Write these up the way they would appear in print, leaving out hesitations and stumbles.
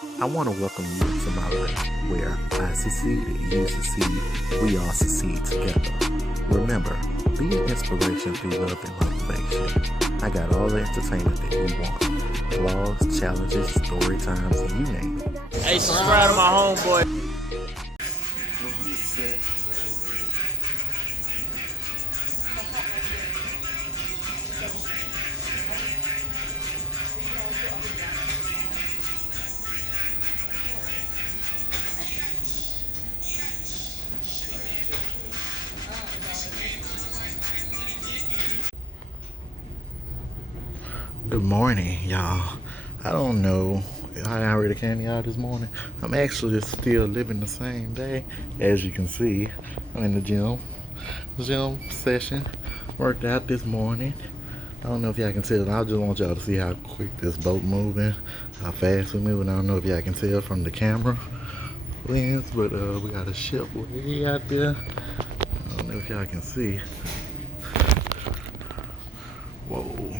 I want to welcome you to my life where I succeeded, you succeed, we all succeed together. Remember, be an inspiration through love and motivation. I got all the entertainment that you want. Vlogs, challenges, story times, you name it. Hey, subscribe to my homeboy. Good morning, y'all. I don't know how I already came y'all this morning. I'm actually still living the same day. As you can see, I'm in the gym session. Worked out this morning. I don't know if y'all can tell. I just want y'all to see how quick this boat moving, how fast we moving. I don't know if y'all can tell from the camera lens, but we got a ship way out there. I don't know if y'all can see. Whoa.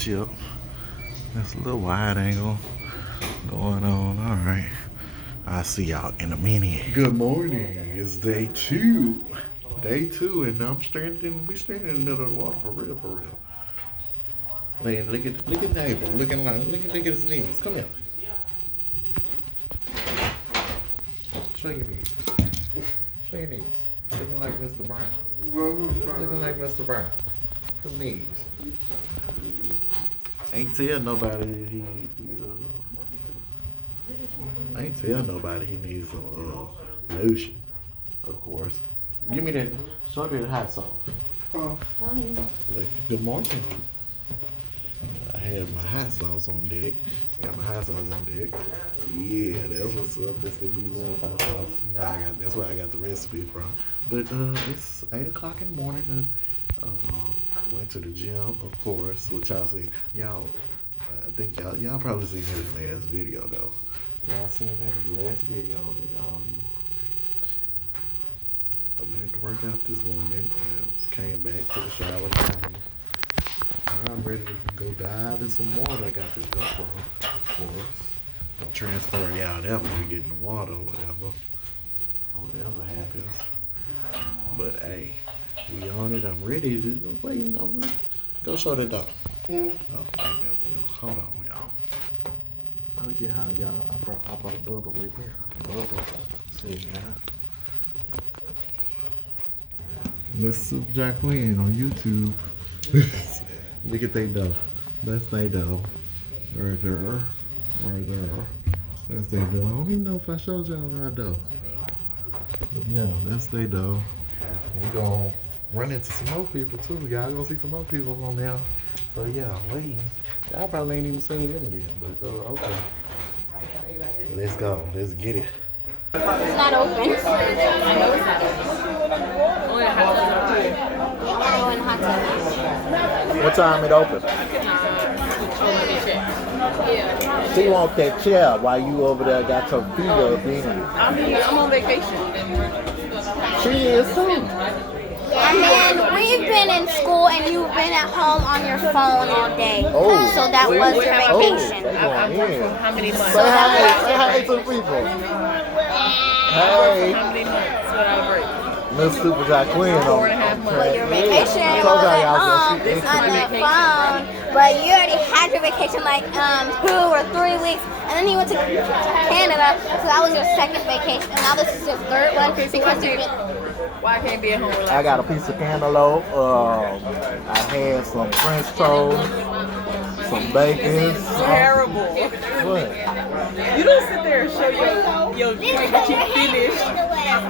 Ship. That's a little wide angle going on. All right, I'll see y'all in a minute. Good morning. It's day two, and we standing in the middle of the water for real. Man, look at neighbor, look at his knees. Come here. Show your knees. Looking like Mr. Brown. The knees. Ain't tell nobody he needs some lotion, of course. Give me that. Show me the hot sauce. Good morning. I had my hot sauce on deck. Got my hot sauce on deck. Yeah, that's what's up. This could be love hot sauce. That's where I got the recipe from. But it's 8 o'clock in the morning. Went to the gym, of course, which y'all see. Y'all, I think y'all probably seen that in the last video though. Y'all seen that in the last video. I went to work out this morning and came back to the shower. I'm ready to go dive in some water. I got this GoPro, of course. Don't transfer y'all ever we get in the water or whatever happens. But hey, we on it. I'm ready to wait. Go show the dog. Oh, wait a minute. Hold on, y'all. Oh yeah, y'all. I brought Bubba with me. Bubba. See y'all. Mr. Jaquin on YouTube. Look at they dog. That's they dog. Right there. That's they dog. I don't even know if I showed y'all my dog. But yeah, that's they dog. We gonna run into some more people too. Y'all gonna see some more people on there. So yeah, waiting. Y'all probably ain't even seen them yet, but okay. Let's go. Let's get it. It's not open. I know it's not open. Only the hot tubs are open. Oh, and hot tubs. What time it open? Yeah. She want that chair while you over there got your feet up in it. I'm on vacation. She is too. And then we've been in school and you've been at home on your phone all day. Oh. So that was your vacation. I've worked for how many months? Say hi to the people. Hey. How many months without a break? Miss Super Jaquin. 4.5 months. Your vacation was at home on the phone. But you already had your vacation like 2 or 3 weeks. And then you went to Canada. So that was your second vacation. And now this is your third one. Okay, so because you why I can't be at home relaxing? I got a piece of cantaloupe. I had some French toast, some bacon. Terrible. What? You don't sit there and show your plate that you finished.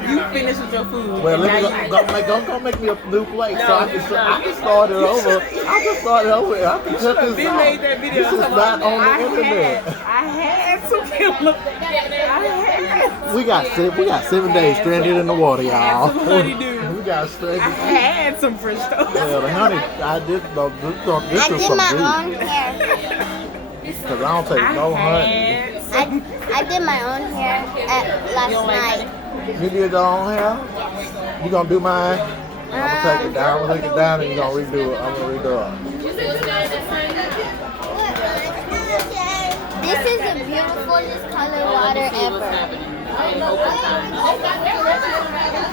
You finished with your food. Well, and let me go make me a new plate so I can start it over. I can cut this Been out. made that video. This is not on the internet. I had some cantaloupe. We got 7 days stranded in the water, y'all. Some honeydew. We got stranded. I had some French toast. Well, the honey, I did. No, this I is did some my good. own hair. Cause I don't take no honey. I did my own hair last night. You did your own hair? You gonna do mine? I'm gonna take it down. I'm gonna take it down and you're gonna redo it. I'm gonna redo it. This is the beautifulest colored water ever.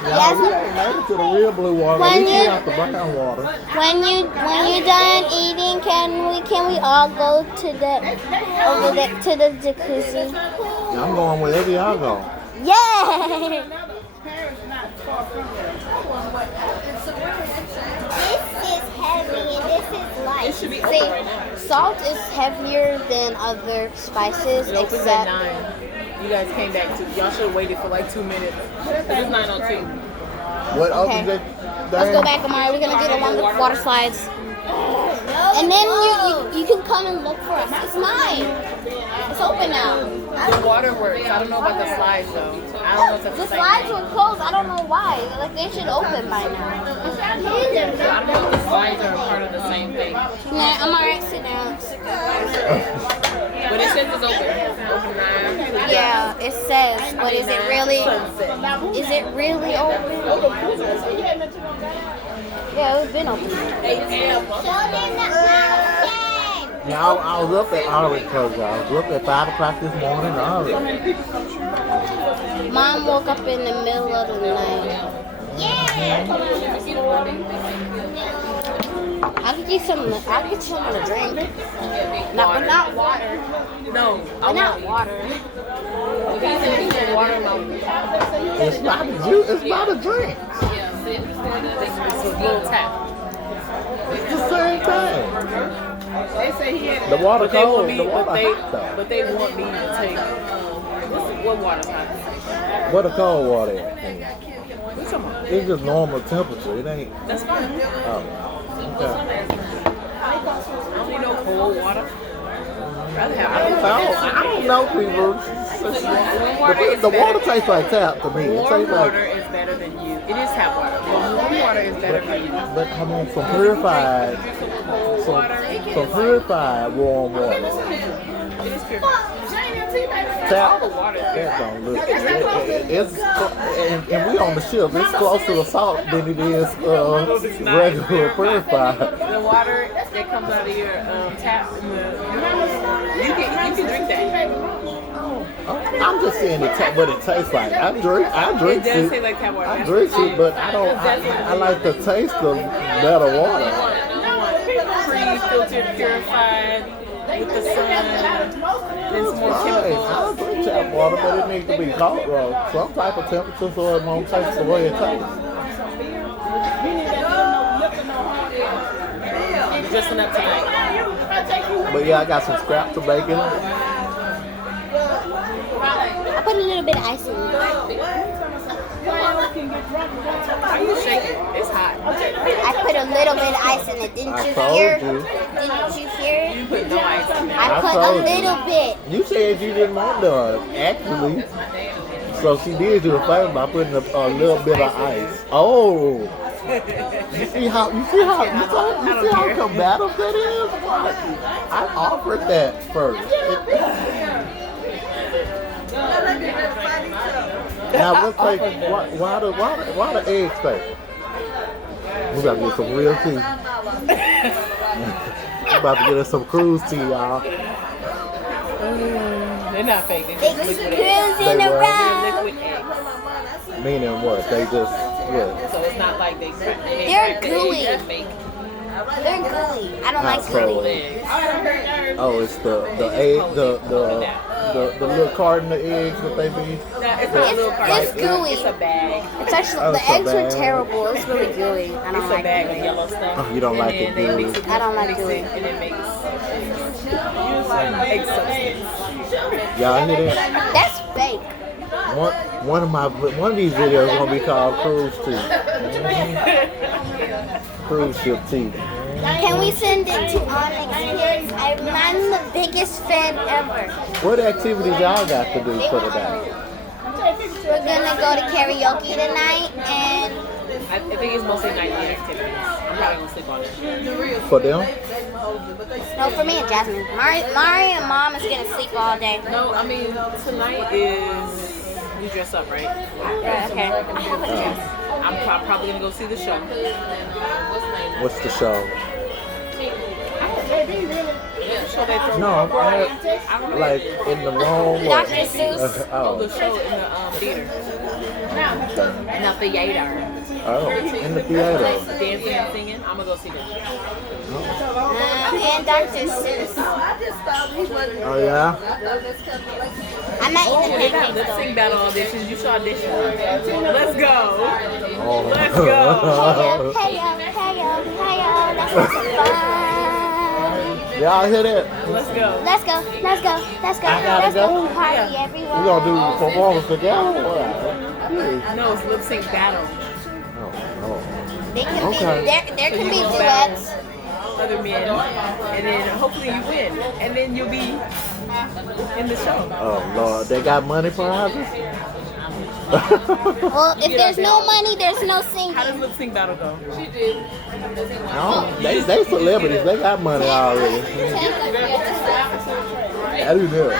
Yeah, we ain't made it to the real blue water. When We you- see out the brown water. When you're done eating, can we all go to the over there to the jacuzzi? Yeah, I'm going wherever y'all go. Yay! This is heavy and this is light. It should be open See, right now. salt is heavier than other spices, It opens at except 9. You guys came back to. Y'all should have waited for like 2 minutes. It's 9:02. What Okay. opens it? let's go back, Amari. We're gonna do the one with the water slides, and then you can come and look for us. It's mine. It's open now. The water works. I don't know about the slides though. I don't know if that's The the same slides thing. were closed. I don't know why. Like they should open by now. I don't know if the slides are a part of the same thing. Nah, I'm alright. Sit down. But it says it's open. Open 9. Yeah, it says, but is it really? Sunset. Is it really open? Yeah, it's been open. 8 a.m. Yeah, I was up at already told y'all. I was up at 5 o'clock this morning already. Mom woke up in the middle of the night. I'll get you some. I'll get you something to drink. But not water. No, But not water. water no. It's not a juice. It's not a drink. It's a little tap. It's the same thing. They say he had The water but they want cold. me, The water but hot though. they want me to take what water hot? What the cold water is? What you talking about? It's just normal temperature. It ain't. That's fine. Oh. Okay. I don't need no cold water. Rather have I don't know people. warm water. Is The water better. tastes like tap to me. It Warm tastes water like. is better than you. It is tap water. But warm water is better than you. But I want some purified, Cold water. some purified warm water. It is pure. Tap. All the water is That good. don't look. And we on the ship. It's closer to salt than it is regular purified. The water that comes out of your tap, you can drink that. I'm just saying what it tastes like. I drink It does it. taste like tap water. I drink it, but I don't. I like the taste of better water. Pre-filtered, purified, with the sun. It's more Right. chemicals. I'll drink tap water, but it needs to be cold, bro. Some type of temperature so it won't taste the way it tastes. Just enough tonight. But yeah, I got some scraps of bacon. I put a little bit of ice in it. Why are you shaking? It's hot. I put a little bit of ice in it. Didn't I you told hear? you. Didn't you hear? You put no ice in it. I I put a told you. little bit. You said you didn't want none, actually. So she did you a favor by putting a little bit of ice. Oh. You see how combative that is? I offered that first. Now let's take why the eggs fake? We about to get some real tea. We about to get us some cruise tea, y'all. They're not fake. They're They just just liquid eggs. cruising They were. around. Liquid eggs. Meaning what? They just what? So it's not like they They're crack the gooey. eggs and make They're gooey. I don't like cold gooey. eggs. Oh, it's the egg, the little carton of eggs that they be. No, it's not a It's- little carton. it's gooey. It's a bag. It's actually Oh, the it's a eggs are bag. terrible. It's really gooey. I don't It's a like bag of gooey. yellow stuff. Oh, you don't like and it then they gooey. mix it. I don't like mix gooey. it, and it makes egg substance. Y'all hear that? That's fake. One of these videos gonna be called Cruise Tea. Cruise ship tea. Can we send it to Onyx Kids? I'm the biggest fan ever. What activities y'all got to do for today? We're gonna go to karaoke tonight, and I think it's mostly nightly activities. I'm probably gonna sleep on it. For them? no, for me and Jasmine. Mari and Mom is gonna sleep all day. No, I mean tonight is you dress up, right? Yeah, okay. I have a dress. I'm probably gonna go see the show. What's the show? Show they throw No, like in the room. Or, Dr. Seuss. Oh, the show in the theater. In the theater. Oh, in the theater. Dancing and singing. I'm gonna go see that. And Dr. Seuss. Oh yeah. I'm not Oh, eating they the got pancakes lip though. sync battle auditions. You should audition. Let's go. Oh. Let's go. Hey yo, that's so fun. Y'all hear that? Let's go. Let's go. I gotta Let's go. go. Party everyone. We gonna do performance together? No, it's lip sync battle. Oh, They can Okay. be, there So can you be go duets. Other men, and then hopefully you win, and then you'll be in the show. Oh Lord, they got money prizes? Well, if there's no money, there's no singing. How does lip sync battle go? No, they celebrities. They got money already. How do you do it?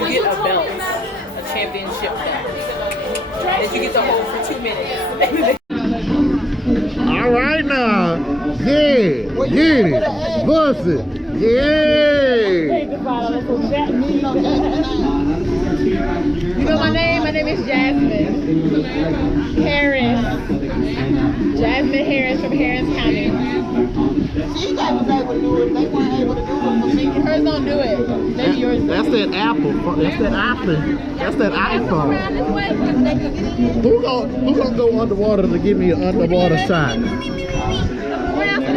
You get a belt, a championship belt, that you get to hold for 2 minutes. All right now. Yeah. Get it. Bust it. Yeah. You know my name? My name is Jasmine Harris. Jasmine Harris from Harris County. She guys was able to do it. They weren't able to do it for me. Hers don't do it. Maybe yours. That's that Apple. That's that iPhone. That's that iPhone. Who gonna go underwater to give me an underwater shot? I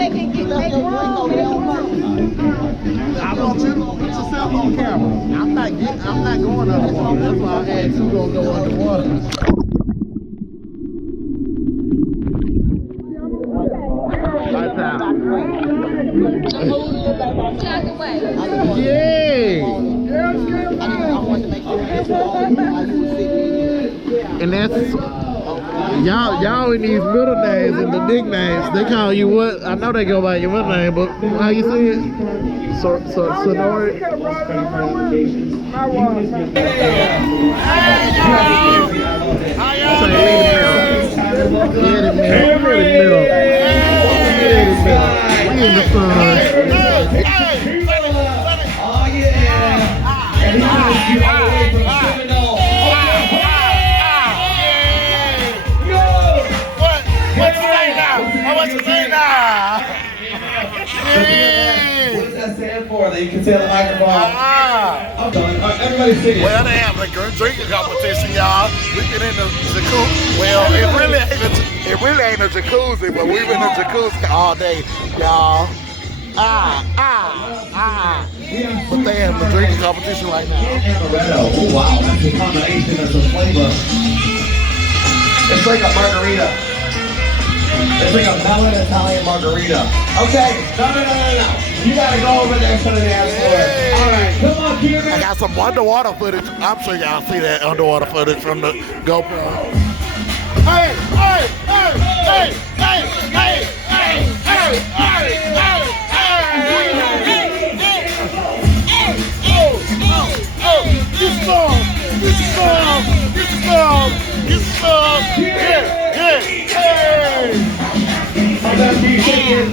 want you to put yourself on camera. I'm not going underwater. That's why I asked who gonna go underwater. Right now. Yeah. And that's y'all in these middle names and the nicknames. They call you what? I know they go by your middle name, but how you say it? Sonori. We in the sun. Oh yeah! And he's all the way from Seminole. What you say now? What you say now? What does that stand for? That you can say on the microphone. I'm done. All right, everybody sing it. Well, they have a drinking competition, y'all. We've been in the jacuzzi. Well, it really ain't a jacuzzi, but we've been in the jacuzzi all day, y'all. But they have a drinking competition right now. Amaretto. Oh wow, that's a combination of some flavor. It's like a margarita. It's like a melon Italian margarita. Okay, no. You gotta go over there to the dance floor. All right, come on, Kieran. I got some underwater footage. I'm sure y'all see that underwater footage from the GoPro. Hey! Get some! Yeah! How about you shaking?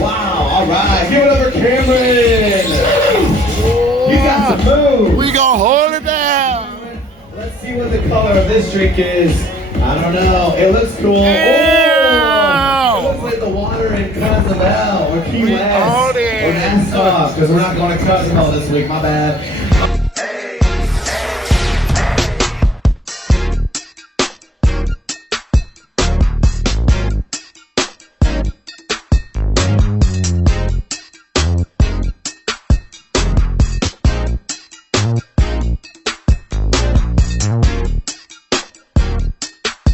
Wow, all right. Give it up for Cameron. You got some moves. We gonna hold it down. Let's see what the color of this drink is. I don't know. It looks cool. Oh, it looks like the water in Cozumel or Key West or Nassau, because we're not going to Cozumel this week. My bad.